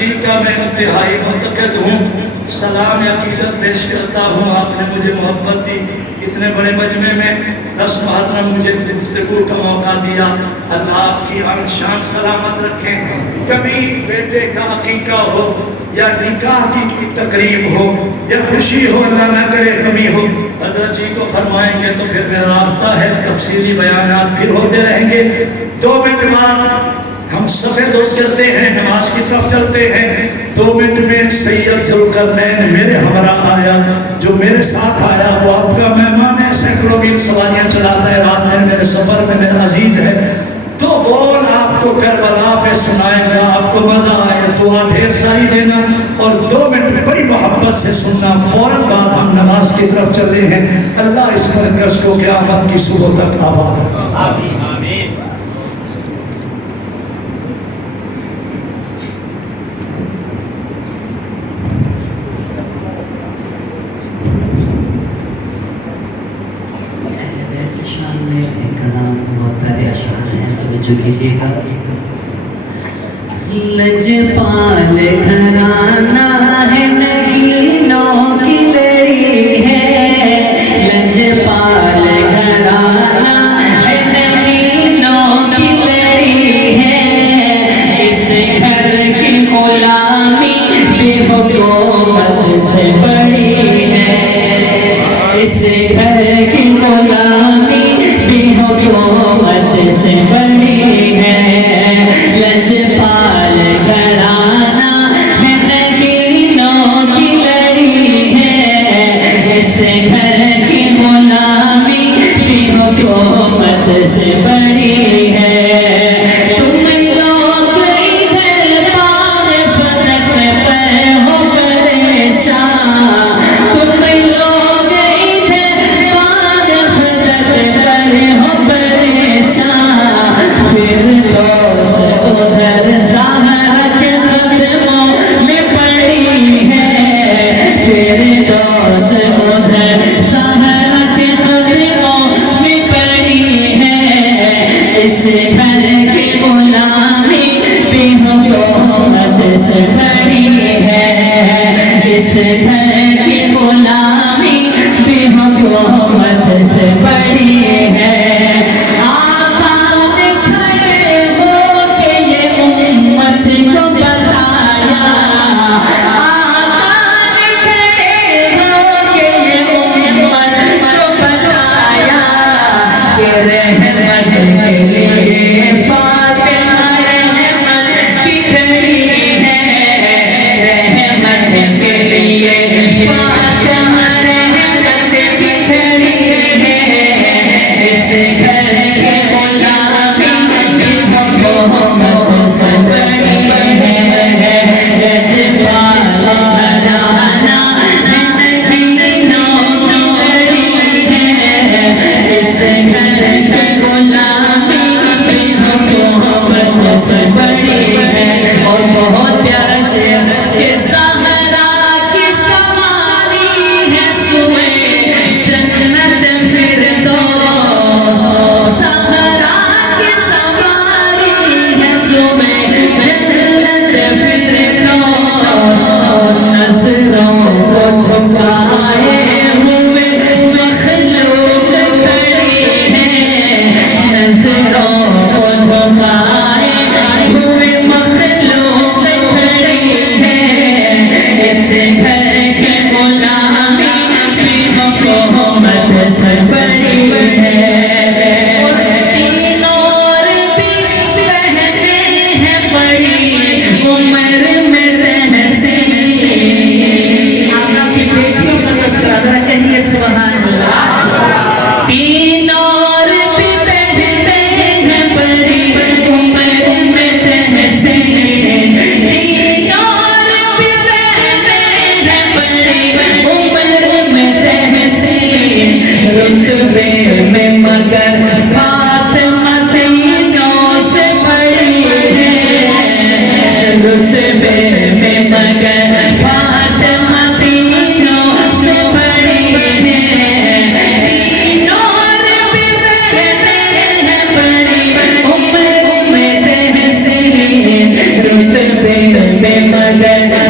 جی کا میں انتہائی معتقد ہوں، سلام عقیدت پیش کرتا ہوں۔ آپ نے مجھے محبت دی، اتنے بڑے مجمع میں 10 محرم مجھے گفتگو کا موقع دیا۔ اللہ آپ کی آن شان سلامت رکھیں۔ کبھی بیٹے کا عقیقہ ہو یا نکاح کی تقریب ہو یا خوشی ہو، اللہ نہ کرے غمی ہو، حضرت جی کو فرمائیں گے تو پھر میرا رابطہ ہے، تفصیلی بیانات پھر ہوتے رہیں گے۔ 2 منٹ بعد ہم صفے دوست کرتے ہیں، نماز کی طرف چلتے ہیں۔ 2 منٹ میں سید ذوالقرنین میرے ہمراہ آیا، جو میرے ساتھ آیا وہ آپ کا مہمان ہے، سینکڑوں میل سواریاں چلاتا ہے، رات میں میرے سفر میں میرا عزیز ہے۔ تو بول آپ کو کربلا پہ سنائے گا، آپ کو مزہ آئے، دعا ڈھیر ساری دینا اور 2 منٹ بڑی محبت سے سننا۔ فوراً بعد ہم نماز کی طرف چلے ہیں۔ اللہ اس مرکز کو قیامت کی صبح تک آباد رکھے۔ آمین آمین۔ کیجیے گا۔ لجپال گھرانہ ہے، نگینوں کی لڑی ہے، لجپال گھرانہ ہے، نگینوں کی لڑی ہے، اس گھر کی غلامی بے حکومت سے بڑی ہے، اس گھر کی غلامی بے حکومت سے بڑی ہے، لجپال گھرانہ ہے، نگینوں کی لڑی ہے، اس گھر کی غلامی بھی حکومت سے بڑی ہے۔ تم لوگ ادھر پار فلک پر ہو پریشان، تم لوگ ادھر پار فلک پر ہو پریشان، پھر دوست ادھر زہرا کے قدموں میں پڑی ہے، پھر دوست ادھر زہرا کے قدموں میں پڑی ہے، اس گھر کی غلامی بھی حکومت سے بڑی ہے، اس گھر کی غلامی بھی حکومت سے بڑی ہے۔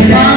وفا